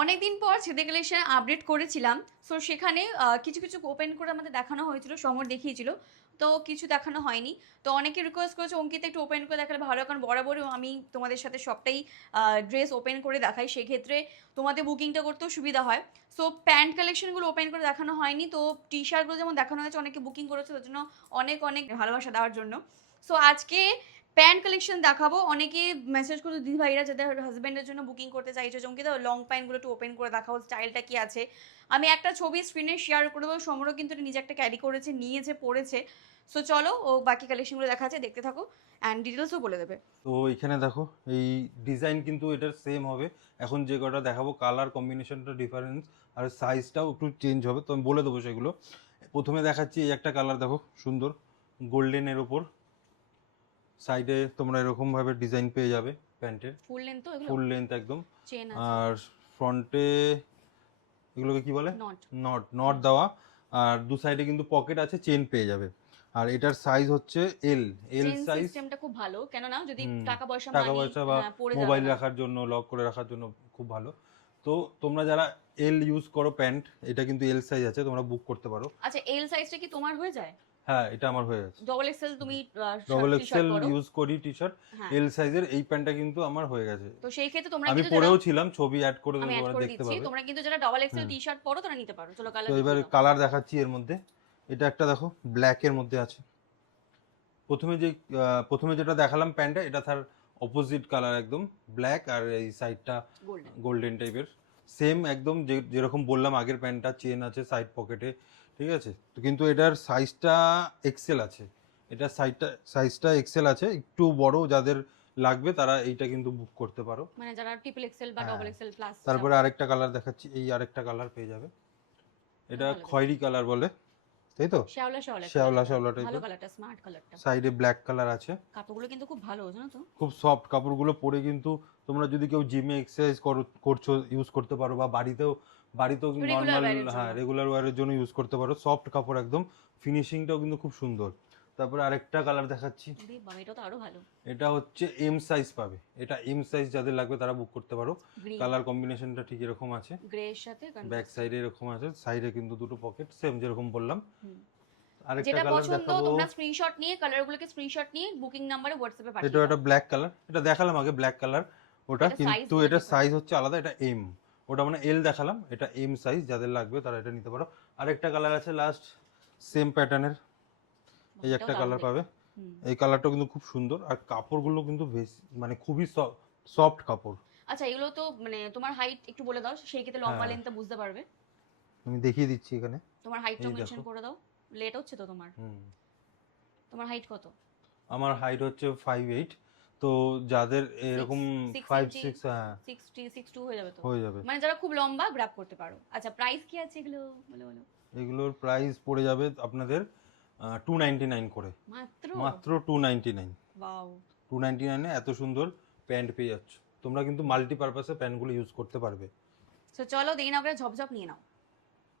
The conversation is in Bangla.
অনেকদিন পর ছেদে কালেকশন আপডেট করেছিলাম। সো সেখানে কিছু, কিছু ওপেন করে আমাদের দেখানো হয়েছিল, সমর দেখিয়েছিল। তো কিছু দেখানো হয়নি। তো অনেকে রিকোয়েস্ট করেছে, "অঙ্কিতা একটু ওপেন করে দেখালে ভালো হয়।" কারণ বরাবরই আমি তোমাদের সাথে সবটাই ড্রেস ওপেন করে দেখাই। সেক্ষেত্রে তোমাদের বুকিংটা করতেও সুবিধা হয়। সো প্যান্ট কালেকশনগুলো ওপেন করে দেখানো হয়নি। তো টি-শার্টগুলো যেমন দেখানো হয়েছে, অনেকে বুকিং করেছে। তার জন্য অনেক, অনেক ভালোবাসা দেওয়ার জন্য। সো আজকে প্যান্ট কালেকশন দেখাবো। অনেকে মেসেজ করছে দিদিভাইরা যাদের হাজবেন্ডের জন্য বুকিং করতে চাইছে, চমকে দাও লং প্যান্টগুলো একটু ওপেন করে দেখাও, স্টাইলটা কি আছে। আমি একটা ছবি স্ক্রিনে শেয়ার করে দেবো। সমরও কিন্তু এটা নিজে একটা ক্যারি করেছে, নিয়েছে, পড়েছে। সো চলো ও বাকি কালেকশনগুলো দেখাচ্ছে, দেখতে থাকো অ্যান্ড ডিটেলসও বলে দেবে। তো এখানে দেখো এই ডিজাইন কিন্তু এটার সেম হবে। এখন যে কটা দেখাবো কালার কম্বিনেশনটা ডিফারেন্স আর সাইজটাও একটু চেঞ্জ হবে, তো আমি বলে দেবো সেগুলো। প্রথমে দেখাচ্ছি এই একটা কালার দেখো, সুন্দর গোল্ডেনের ওপর সাইডে তোমরা এরকম ভাবে ডিজাইন পেয়ে যাবে প্যান্টের। ফুল লেন্থ তো এগুলো? ফুল লেন্থ একদম। চেন আছে? আর ফ্রন্টে এগুলোকে কি বলে, নট। নট নট দেওয়া। আর দু সাইডে কিন্তু পকেট আছে, চেন পেয়ে যাবে। আর এটার সাইজ হচ্ছে এল এল চেন সাইজ। সিস্টেমটা খুব ভালো, কেননা যদি হুম, টাকা পয়সা টাকা মানি পয়সা বা হ্যাঁ পড়ে যাবে মোবাইল না। রাখার জন্য, লক করে রাখার জন্য খুব ভালো। তো তোমরা যারা এল ইউজ করো প্যান্ট, এটা কিন্তু এল সাইজ আছে, তোমরা বুক করতে পারো। আচ্ছা, এল সাইজটা কি তোমার হয়ে যায়? হ্যাঁ, এটা আমার হয়ে যাচ্ছে। ডবল এক্সেল তুমি ডবল টি শার্ট এক্সেল পরো? ইউজ করি টি শার্ট। হ্যাঁ। এল সাইজের এই প্যান্টটা কিন্তু আমার হয়ে গেছে। তো সেই ক্ষেত্রে তোমরা আমি কিন্তু যারা, পরেও ছিলাম, ছবি অ্যাড করে আমি দেবো, অ্যাড তোমরা করে দেখতে দিচ্ছি, পাবে। তোমরা কিন্তু যারা ডাবল এক্সেল হুম। টি শার্ট পরো তারা নিতে পারো। চলো তো কালার এবার দেখিয়ে দাও। কালার দেখাচ্ছি এর মধ্যে। এটা একটা দেখো ব্ল্যাক এর মধ্যে আছে। প্রথমে যে প্রথমে যেটা দেখালাম প্যান্টটা, এটা তার অপোজিট কালার একদম ব্ল্যাক, আর এই সাইডটা গোল্ডেন। গোল্ডেন টাইপের। সেম একদম যেরকম বললাম আগের প্যান্টটা, চেন আছে সাইড পকেটে, ঠিক আছে। তো কিন্তু এটার সাইজটা এক্সেল আছে। এটা সাইজটা এক্সেল আছে, একটু বড় যাদের লাগবে তারা এইটা কিন্তু বুক করতে পারো। মানে যারা ট্রিপল এক্সেল বা হ্যাঁ, ডবল এক্সেল প্লাস তারপরে চাও। আরেকটা কালার দেখাচ্ছি, এই আরেকটা কালার পেয়ে যাবে। এটা এটা ভালো দেখতে। খয়েরি কালার বলে, তাই তো? শ্যাওলা শ্যাওলা শ্যাওলা কালারটা, শ্যাওলা ভালো টাইপের। কালারটা, স্মার্ট কালারটা। সাইডে ব্ল্যাক কালার আছে। কাপড়গুলো কিন্তু খুব ভালো, জানো তো? খুব সফট কাপড়গুলো পরে কিন্তু তোমরা যদি কেউ জিমে এক্সারসাইজ করছো ইউজ করতে পারো, বা বাড়িতেও রেগুলার নর্মাল, ওয়্যারের জন্য। হ্যাঁ রেগুলার ওয়ারের জন্য ইউজ করতে পারো। সফট কাপড় একদম, ফিনিশিংটাও কিন্তু খুব সুন্দর। তারপরে আরেকটা কালার দেখাচ্ছি। আরে বাবা, এটা তো আরো ভালো। এটা হচ্ছে এম সাইজ পাবে, এটা এম সাইজ যাদের লাগবে তারা বুক করতে পারো। গ্রিন। কালার কম্বিনেশনটা ঠিক এরকম আছে। গ্রে এর সাথে ব্যাক সাইডে এরকম আছে, সাইডে কিন্তু দুটো পকেট সেম যেরকম বললাম। হুম। আরেকটা যেটা কালার পছন্দ দেখাবো। তোমরা স্ক্রিনশট নিয়ে, কালারগুলোকে স্ক্রিনশট নিয়ে বুকিং নাম্বারে হোয়াটসঅ্যাপে এটা পাঠিয়ে দাও। একটা ব্ল্যাক কালার, এটা দেখালাম আগে ব্ল্যাক কালার ওটা, এটা সাইজ কিন্তু বলে এটা different। সাইজ হচ্ছে আলাদা, এটা এম। ওটা মানে এল দেখালাম, এটা এম সাইজ, যাদের লাগবে তারা এটা নিতে পারো। আরেকটা কালার আছে লাস্ট, সেম প্যাটার্নের, এই এটাও একটা দারুণ কালার পাবে। দেখতে। হুম। এই কালারটা কিন্তু খুব সুন্দর, আর কাপড়গুলো কিন্তু বেশ মানে খুবই সফট কাপড়। আচ্ছা, এগুলো তো মানে তোমার হাইট একটু বলে দাও, সেই ক্ষেত্রে লম্বা হ্যাঁ, লেন্থটা বুঝতে পারবে। আমি দেখিয়ে দিচ্ছি এখানে। তোমার হাইটটাও এই মেনশন দেখো। করে দাও। লেট হচ্ছে তো তোমার? হুম, তোমার হাইট কত? আমার হাইট হচ্ছে 5'8", তো যাদের এরকম 6 ইঞ্চি, 5'6", হ্যাঁ 6'2" হয়ে যাবে তো। হয়ে যাবে। মানে যারা খুব লম্বা গ্র্যাব করতে পারো। আচ্ছা, প্রাইস কি আছে এগুলো? বলো বলো। এগুলোর প্রাইস পড়ে যাবে আপনাদের 299 করে। মাত্র? মাত্র 299। ওয়াও। 299 এ এত সুন্দর প্যান্ট পেয়ে যাচ্ছ। তোমরা কিন্তু মাল্টিপারপাসে প্যান্টগুলো ইউজ করতে পারবে। সো চলো, দিন আমরা ঝপঝপ নিয়ে নাও।